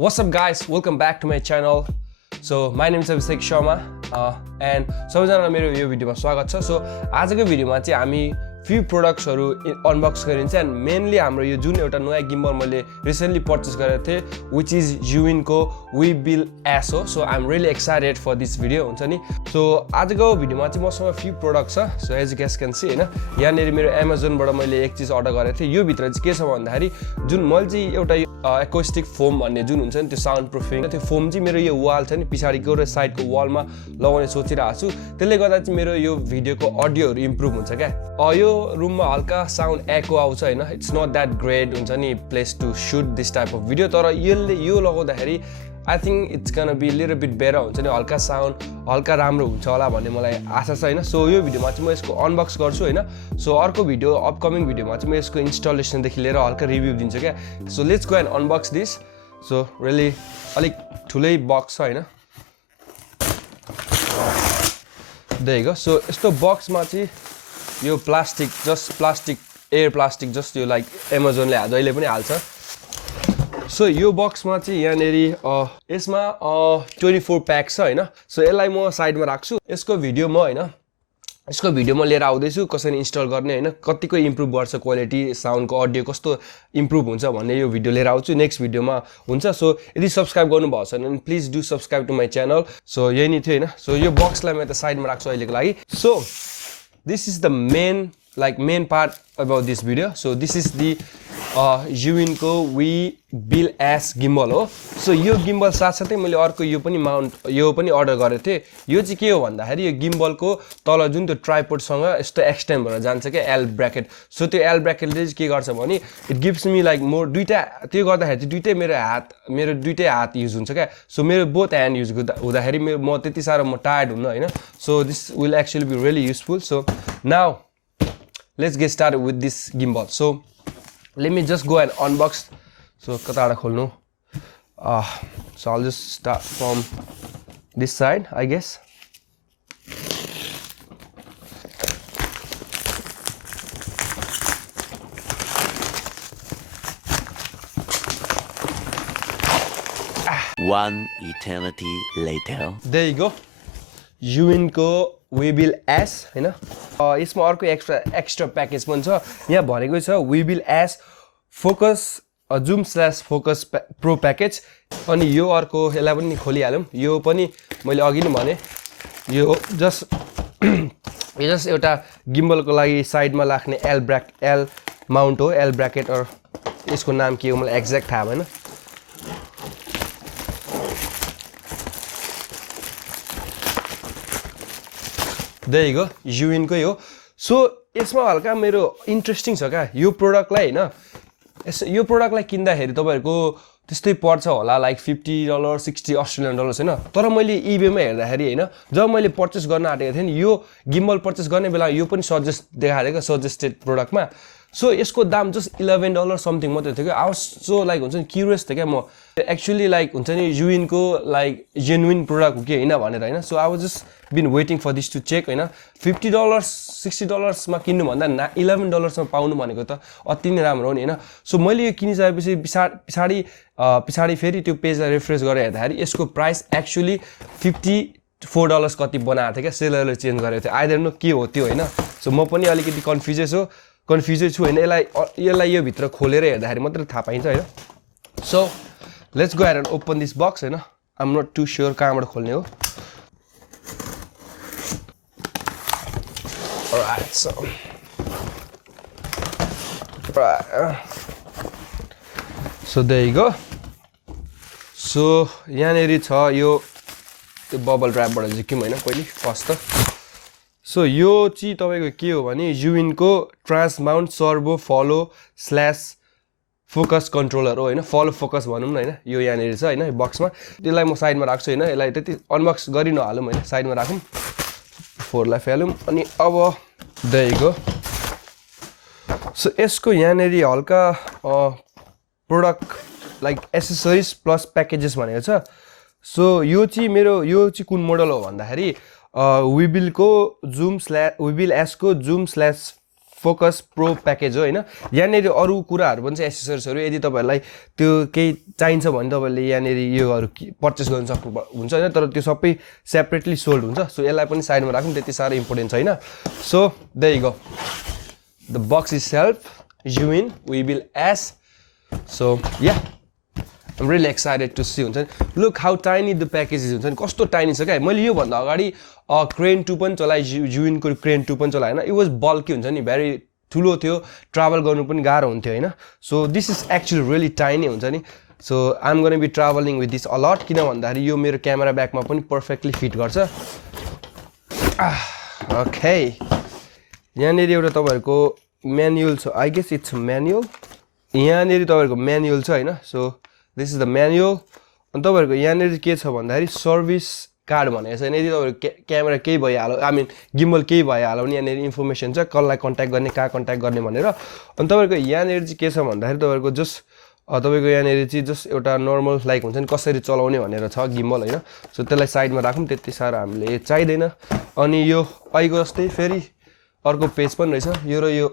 What's up guys, welcome back to my channel. So my name is iAbishaHD and सबैजना मेरो यो भिडियोमा स्वागत छ. So आजको भिडियोमा चाहिँ हामी few प्रोडक्ट्सहरु अनबक्स गरिन्छ and mainly हाम्रो यो जुन एउटा नयाँ गिम्बल मैले recently purchase गरेको थिए which is Zhiyun को Weebill S हो. So I'm really excited for this video हुन्छ नि. So आजको भिडियोमा चाहिँ मसँग few प्रोडक्ट्स छ. So as you guys can see हैन, यहाँनेरि मेरो Amazon बाट मैले एक चीज अर्डर गरेको थिए. यो भित्र चाहिँ के छ भन्दाखेरि जुन मैले चाहिँ एउटा acoustic foam भन्ने जुन हुन्छ नि त्यो साउन्ड प्रुफिङ त्यो फोम चाहिँ मेरो यो वाल छ नि पछाडीको र साइडको वालमा लगाउने सोचिरहेको छु. त्यसले गर्दा चाहिँ मेरो यो भिडियोको अडियोहरु इम्प्रुभ हुन्छ क्या. यो रुममा हल्का साउन्ड एको आउँछ हैन. इट्स नट दैट ग्रेट हुन्छ नि place to shoot this type of video. तर यो लगाउँदाखेरि I think it's gonna be a little bit better हुन्छ नि. हल्का साउन्ड हल्का राम्रो हुन्छ होला भन्ने मलाई आशा छ हैन. सो यो भिडियोमा चाहिँ म यसको अनबक्स गर्छु हैन. सो अर्को भिडियो अपकमिङ भिडियोमा चाहिँ म यसको इन्स्टलेसन देखि लिएर हल्का रिभ्यु दिन्छु क्या. So let's go and unbox this. So really अलिक ठुलै बक्स छ हैन. There you go. सो यस्तो बक्समा चाहिँ यो प्लास्टिक एयर प्लास्टिक जस्ट यो लाइक Amazonले जहिले पनि हाल्छ. सो यो बक्समा चाहिँ यहाँनेरि यसमा 24 प्याक छ हैन. सो यसलाई म साइडमा राख्छु. यसको भिडियो म लिएर आउँदैछु कसरी इन्स्टल गर्ने हैन, कतिको इम्प्रुभ गर्छ क्वालिटी साउन्डको अडियो कस्तो इम्प्रुभ हुन्छ भन्ने यो भिडियो लिएर आउँछु नेक्स्ट भिडियोमा हुन्छ. सो यदि सब्स्क्राइब गर्नुभएको छैन भने please do subscribe to my channel. So यही नै थियो हैन. सो यो बक्सलाई म त साइडमा राख्छु अहिलेको लागि. So this is the main part about this video. So this is the Zhiyun को Weebill S gimbal हो. So यो गिम्बल साथसाथै मैले अर्को यो पनि अर्डर गरेको थिएँ. यो चाहिँ के हो भन्दाखेरि यो गिम्बलको तल जुन त्यो ट्राइपोडसँग यस्तो एक्सटेन्ड भएर जान्छ क्या एल ब्र्याकेट. सो त्यो एल ब्र्याकेटले चाहिँ के गर्छ भने it gives me like more दुईटा त्यो गर्दाखेरि चाहिँ मेरो दुईटै हात युज हुन्छ क्या. सो मेरो बोथ ह्यान्ड युज हुँदाखेरि म त्यति साह्रो म टायर्ड हुन्न हैन. So this will actually be really useful. So now let's get started with this gimbal. So let me just go and unbox. So kataबाट खोल्नु. So I'll just start from this side I guess. One eternity later. There you go. Zhiyun को Weebill S हैन. यसमा अर्को extra package पनि छ. यहाँ भनेको छ Weebill S focus zoom focus pro package. अनि यो अर्को यसलाई पनि खोलिहालौँ. यो पनि मैले अघि नै भने यो जस्ट एउटा गिम्बलको लागि साइडमा राख्ने एल माउन्ट हो. एल ब्र्याकेट और यसको नाम के हो मलाई एक्ज्याक्ट थाहा भएन. There you go. Zhiyun को हो. सो यसमा हल्का मेरो इन्ट्रेस्टिङ छ क्या यो प्रोडक्टलाई हैन. यो प्रोडक्टलाई किन्दाखेरि तपाईहरुको त्यस्तै पर्छ होला लाइक $50 $60 अस्ट्रेलियन डलर्स हैन. तर मैले इबेमा हेर्दाखेरि हैन जब मैले पर्चेस गर्न आँटेको थिएँ नि यो गिम्बल पर्चेस गर्ने बेला यो पनि देखाएको सजेस्टेड प्रोडक्टमा. सो यसको दाम जस्ट $11 समथिङ मात्रै थियो. आई वाज सो लाइक हुन्छ नि क्युरियस थियो क्या म एक्चुअली लाइक हुन्छ नि Zhiyun को लाइक जेन्युइन प्रोडक्ट हो कि हैन भनेर हैन. So I was just been waiting for this to check हैन. $50 $60 मा किन्नु भन्दा $11 मा पाउनु भनेको त अति नै राम्रो हो नि हैन. सो मैले यो किनिसकेपछि पछाडी फेरि त्यो पेजलाई रिफ्रेश गरेर हेर्दाखेरि यसको प्राइस एक्चुअली $54 कति बनाएको थियो क्या. सेलरले चेन्ज गरेको थियो. आई डोन्ट नो के हो त्यो हैन. सो म पनि अलिकति कन्फ्युज छु हैन. यसलाई यो भित्र खोलेर हेर्दाखेरि मात्र थाहा पाइन्छ हैन. So let's go and open this box हैन. I am not too sure कहाँबाट खोल्ने हो. Alright, so there you go. So यहाँनेरि छ यो बबल र्यापबाट झिक्यौँ हैन पहिले फर्स्ट त. सो यो चाहिँ तपाईको के हो भने Zhiyun को ट्रान्समाउन्ट सर्भो फलो/फोकस कन्ट्रोलर हो हैन. फलो फोकस भनौँ न हैन. यो यहाँनेरि छ हैन बक्समा. त्यसलाई म साइडमा राख्छु हैन. यसलाई त्यति अनबक्स गरि नहालौँ हैन. साइडमा राखौँ. फोरलाई फ्यालौँ अनि अब there you go. सो यसको यहाँनेरि हल्का product like accessories plus packages भनेको छ. सो यो चाहिँ कुन मोडल हो भन्दाखेरि Weebill S को जुम/ फोकस प्रो प्याकेज हो हैन यहाँनेरि अरु कुराहरु पनि छ एक्सेसरिजहरु यदि तपाईहरुलाई त्यो केही चाहिन्छ भने तपाईले यहाँनेरि योहरु पर्चेस गर्न सक्नु हुन्छ हैन तर त्यो सबै सेपरेटली सोल्ड हुन्छ सो यसलाई पनि साइडमा राखौं त्यति साह्रो इम्पोर्टेन्ट छैन so there you go the box itself Zhiyun Weebill S so yeah I'm really excited to see हुन्छ नि look how tiny the package is हुन्छ नि कस्तो टाइनी छ के मैले यो भन्दा अगाडि क्रेन 2 पनि चलाए Zhiyun को क्रेन 2 पनि चलाए हैन it was bulky हुन्छ नि very ठुलो थियो ट्राभल गर्नु पनि गाह्रो हुन्थ्यो हैन so this is actually really tiny हुन्छ नि so I'm going to be traveling with this a lot किन भन्दाखेरि यो मेरो क्यामेरा ब्यागमा पनि पर्फेक्टली फिट गर्छ ओके यहाँनेरि एउटा तपाईहरुको म्यानुअल छ I guess it's manual यहाँनेरि तपाईहरुको म्यानुअल छ हैन so this is the manual अनि तपाईहरुको यहाँनेरि के छ भन्दाखेरि सर्भिस कार्ड भनेको छ यदि तपाईहरु क्यामेरा केही भइहाल्यो आई मिन गिम्बल केही भइहाल्यो भने यहाँनेरि इन्फर्मेसन छ कसलाई कन्ट्याक्ट गर्ने कहाँ कन्ट्याक्ट गर्ने भनेर अनि तपाईहरुको यहाँनेरि चाहिँ के छ भन्दाखेरि तपाईहरुको जस्ट तपाईको यहाँनेरि चाहिँ जस्ट एउटा नर्मल लाइक हुन्छ नि कसरी चलाउने भनेर छ गिम्बल हैन सो त्यसलाई साइडमा राखौं त्यति साह्रो हामीले चाहिदैन अनि यो अहिलेको जस्तै फेरि अर्को पेज पनि रहेछ यो र यो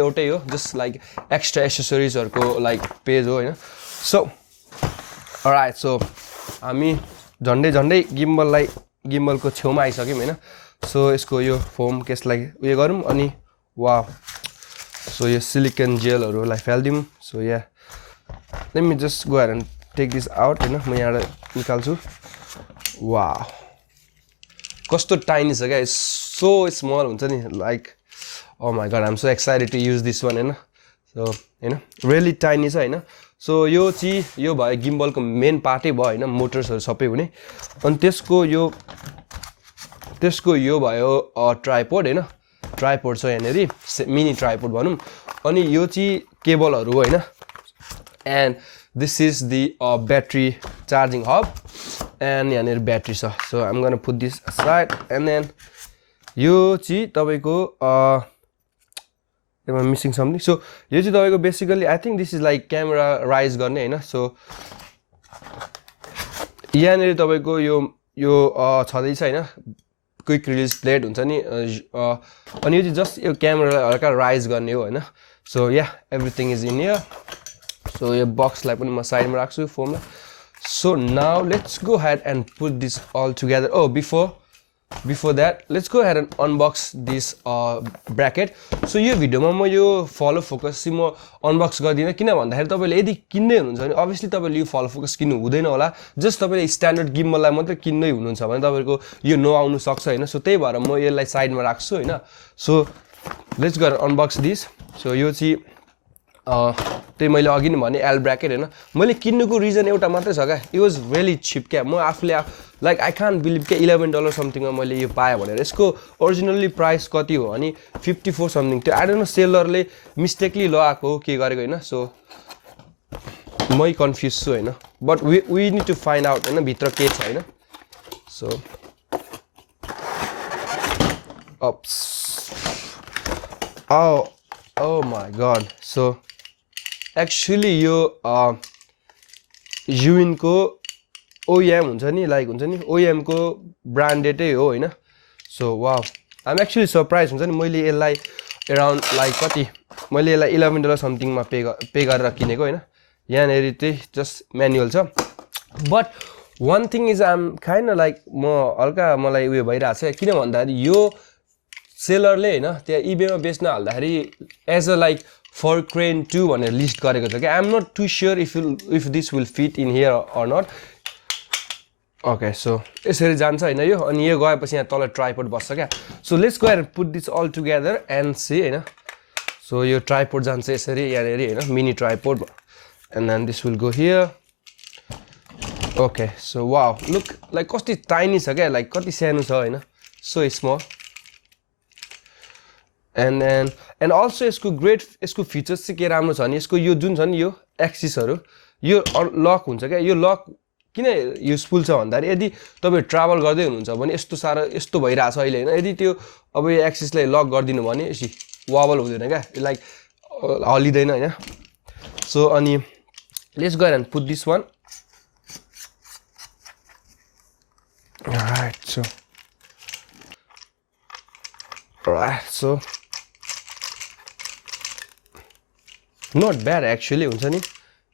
एउटै हो जस्ट लाइक एक्स्ट्रा एक्सेसरिजहरुको लाइक पेज हो हैन सो अलराइट सो हामी झन्डै गिम्बलको छेउमा आइसक्यौं हैन सो यसको यो फोम केसलाई उयो गरौँ अनि वाउ सो यो silicon जेलहरुलाई फाल्दियौं so yeah let me just go ahead and take this out हैन म यहाँबाट निकाल्छु वाउ कस्तो टाइनी छ के so small हुन्छ नि like oh my god I'm so excited to use this one हैन so हैन really tiny छ हैन so यो चाहिँ यो भयो गिम्बलको मेन पार्टै भयो हैन मोटर्सहरु सबै हुने अनि त्यसको यो भयो ट्राइपोड हैन ट्राइपोड छ यहाँनेरि मिनी ट्राइपोड भनौं अनि यो चाहिँ केबलहरु हो हैन and this is the battery charging hub and यहाँनेरि ब्याट्री छ so I'm going to put this aside and then यो चाहिँ तपाईको am I missing something so यो चाहिँ तपाईको basically I think this is like camera rise गर्ने हैन so यहाँनेरि तपाईको यो छदै छ हैन क्विक रिलिज प्लेट हुन्छ नि अनि यो चाहिँ जस्ट यो क्यामेरालाई हल्का राइज गर्ने हो हैन so yeah everything is in here so यो बक्सलाई पनि म साइडमा राख्छु फोमलाई so now let's go ahead and put this all together oh before that let's go ahead and unbox this bracket so यो भिडियोमा म यो फलो फोकस चाहिँ म अनबक्स गर्दिन किन भन्दाखेरि तपाईले यदि किन्दै हुनुहुन्छ भने obviously तपाईले यो फलो फोकस किन्नु हुँदैन होला जस्ट तपाईले स्ट्यान्डर्ड गिम्बललाई मात्र किन्दै हुनुहुन्छ भने तपाईको यो नआउनु सक्छ हैन सो त्यही भएर म यसलाई साइडमा राख्छु हैन so let's go unbox this so यो चाहिँ त्यही मैले अघि नै भने एल ब्राकेट हैन मैले किन्नुको रिजन एउटा मात्रै छ क्या इट वाज रियली चिप क्या म आफुले लाइक आई कान्ट बिलिभ के $11 समथिङमा मैले यो पाएँ भनेर यसको ओरिजिनली प्राइस कति हो अनि 54 समथिङ त्यो आई डोन्ट नो सेलरले मिस्टेकली लगाएको हो के गरेको हैन सो मै कन्फ्युज छु हैन but we need to find out हैन भित्र के छ हैन so oops oh my god so actually यो Zhiyun को OEM हुन्छ नि लाइक हुन्छ नि OEM को ब्रान्डेडै हो हैन so wow I'm actually surprised हुन्छ नि मैले यसलाई अराउन्ड लाइक कति मैले यसलाई $11 समथिङमा पे गरेर किनेको हैन यहाँनेरि चाहिँ जस्ट म्यानुअल छ but one thing is I'm kind of like म हल्का मलाई उयो भइराछ किन भन्दाखेरि यो सेलरले हैन त्यहाँ इबेमा बेच्न हाल्दाखेरि as a like for crane 2 भनेर लिस्ट गरेको छ के I am not too sure if this will fit in here or not okay so यसरी जान्छ हैन यो अनि यो गएपछि यहाँ तल ट्राइपोड बस्छ क्या so let's go and put this all together and see हैन सो यो ट्राइपोड जान्छ यसरी यहाँनेरि हैन mini tripod and then this will go here okay so wow look like कति टाइनी छ क्या लाइक कति सानो छ हैन सो स्मल and also यसको फिचर्स चाहिँ के राम्रो छ नि यसको यो जुन छ नि यो एक्सिसहरु यो लक हुन्छ क्या यो लक किन युजफुल छ भन्दाखेरि यदि तपाई ट्राभल गर्दै हुनुहुन्छ भने यस्तो भइराछ अहिले हैन यदि त्यो अब यो एक्सिसलाई लक गर्दिनु भने यसि वाबल हुँदैन क्या लाइक हलिदैन हैन सो अनि let's go and put this one alright so not bad actually हुन्छ नि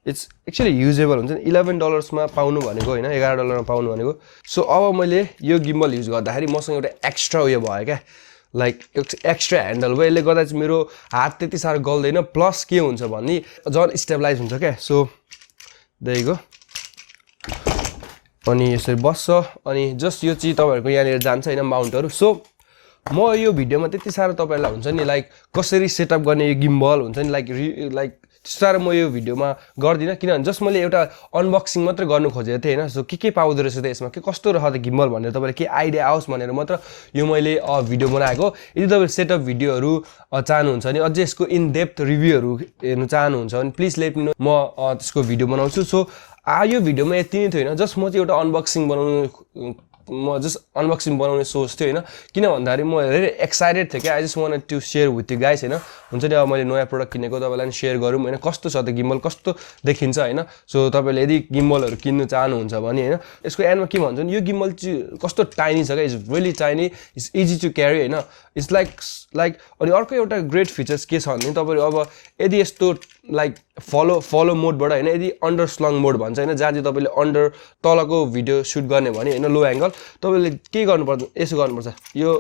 इट्स एक्चुअली युजेबल हुन्छ नि $11 मा पाउनु भनेको होइन $11 मा पाउनु भनेको सो अब मैले यो गिम्बल युज गर्दाखेरि मसँग एउटा एक्स्ट्रा उयो भयो क्या लाइक एक्स्ट्रा ह्यान्डल भयो यसले गर्दा चाहिँ मेरो हात त्यति साह्रो गल्दैन प्लस के हुन्छ भने झन् स्टेबलाइज हुन्छ क्या सो देखेको अनि यसरी बस्छ अनि जस्ट यो चाहिँ तपाईँहरूको यहाँनिर जान्छ होइन माउन्टहरू सो म यो भिडियोमा त्यति साह्रो तपाईँहरूलाई हुन्छ नि लाइक कसरी सेटअप गर्ने यो गिम्बल हुन्छ नि लाइक त्यस्तो साह्रो म यो भिडियोमा गर्दिनँ किनभने जस्ट मैले एउटा अनबक्सिङ मात्रै गर्नु खोजेको थिएँ होइन सो के पाउँदो रहेछ त यसमा के कस्तो रहेछ त गिम्बल भनेर तपाईँले के आइडिया आओस् भनेर मात्र यो मैले भिडियो बनाएको यदि तपाईँले सेटअप भिडियोहरू चाहनुहुन्छ भने अझै यसको इन डेप्थ रिभ्यूहरू हेर्नु चाहनुहुन्छ भने प्लिज लेट मी नो म त्यसको भिडियो बनाउँछु सो यो भिडियोमा यति नै थियो होइन जस्ट म चाहिँ एउटा अनबक्सिङ बनाउने सोच्थेँ होइन किन भन्दाखेरि म धेरै एक्साइटेड थिएँ क्या I just wanted to share with you guys होइन हुन्छ नि अब मैले नयाँ प्रडक्ट किनेको तपाईँलाई पनि सेयर गरौँ होइन कस्तो छ त गिम्बल कस्तो देखिन्छ होइन सो तपाईँले यदि गिम्बलहरू किन्नु चाहनुहुन्छ भने होइन यसको एन्डमा के भन्छ नि यो गिम्बल चाहिँ कस्तो टाइनी छ क्या it's really tiny it's easy to carry होइन इट्स लाइक अनि अर्को एउटा ग्रेट फिचर्स के छ भने तपाईँहरू अब यदि यस्तो लाइक फलो मोडबाट होइन यदि अन्डर स्लङ मोड भन्छ होइन जहाँ चाहिँ तपाईँले अन्डर तलको भिडियो सुट गर्ने भने होइन लो एङ्गल तपाईँले के गर्नुपर्छ यसो गर्नुपर्छ यो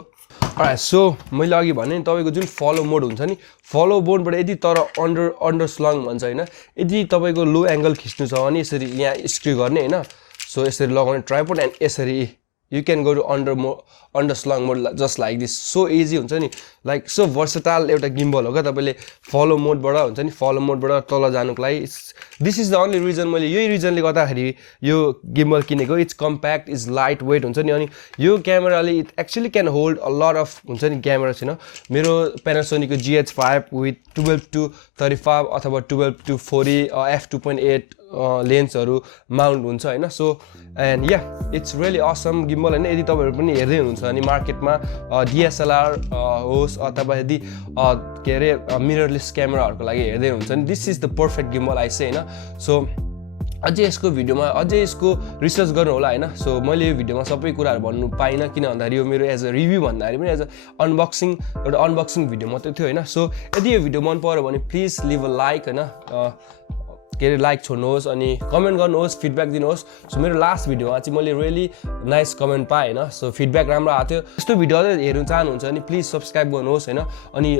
सो मैले अघि भने नि तपाईँको जुन फलो मोड हुन्छ नि फलो मोडबाट यदि तर अन्डर स्लङ भन्छ होइन यदि तपाईँको लो एङ्गल खिच्नु छ भने यसरी यहाँ स्क्रू गर्ने होइन सो यसरी लगाउने ट्राइपोड एन्ड यसरी you can go to underslung mode just like this so easy हुन्छ नि लाइक सो भर्सेटाइल एउटा गिम्बल हो क्या तपाईँले फलो मोडबाट हुन्छ नि फलो मोडबाट तल जानुको लागि this is the only reason मैले यही रिजनले गर्दाखेरि यो गिम्बल किनेको it's compact is light weight हुन्छ नि अनि यो क्यामेराले it actually can hold a lot of हुन्छ नि क्यामेरा छैन मेरो प्यानासोनिकको GH5 विथ 12-35 अथवा 12-40 f2.8 लेन्सहरू माउन्ट हुन्छ होइन so and yeah it's really Assam gimbal होइन यदि तपाईँहरू पनि हेर्दै हुनुहुन्छ अनि मार्केटमा DSLR होस् अथवा यदि के अरे मिररलेस क्यामेराहरूको लागि हेर्दै हुनुहुन्छ नि this is the perfect gimbal आइसे होइन सो अझै यसको भिडियोमा अझै यसको रिसर्च गर्नु होला होइन सो मैले यो भिडियोमा सबै कुराहरू भन्नु पाइनँ किन भन्दाखेरि यो मेरो एज अ रिभ्यू भन्दाखेरि पनि एज अ एउटा अनबक्सिङ भिडियो मात्रै थियो होइन सो यदि यो भिडियो मन पऱ्यो भने प्लिज लिभ अ लाइक होइन के अरे लाइक छोड्नुहोस् अनि कमेन्ट गर्नुहोस् फिडब्याक दिनुहोस् सो मेरो लास्ट भिडियोमा चाहिँ मैले रियली नाइस कमेन्ट पाएँ होइन सो फिडब्याक राम्रो आएको थियो यस्तो भिडियो अझै हेर्नु चाहनुहुन्छ भने प्लिज सब्सक्राइब गर्नुहोस् होइन अनि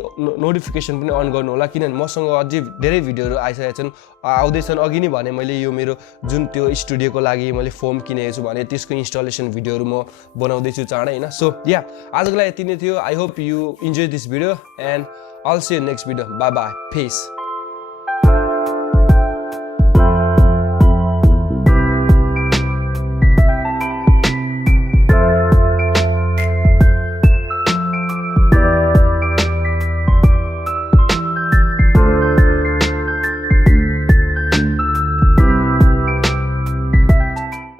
नोटिफिकेसन पनि अन गर्नु होला किनभने मसँग अझै धेरै भिडियोहरू आइसकेका छन् आउँदैछन् अघि नै भने मैले यो मेरो जुन त्यो स्टुडियोको लागि मैले फोम किनेको छु भने त्यसको इन्स्टलेसन भिडियोहरू म बनाउँदैछु चाँडै होइन सो या आजको लागि यति नै थियो I hope you enjoy this video and I'll see you next video. Bye bye. Peace.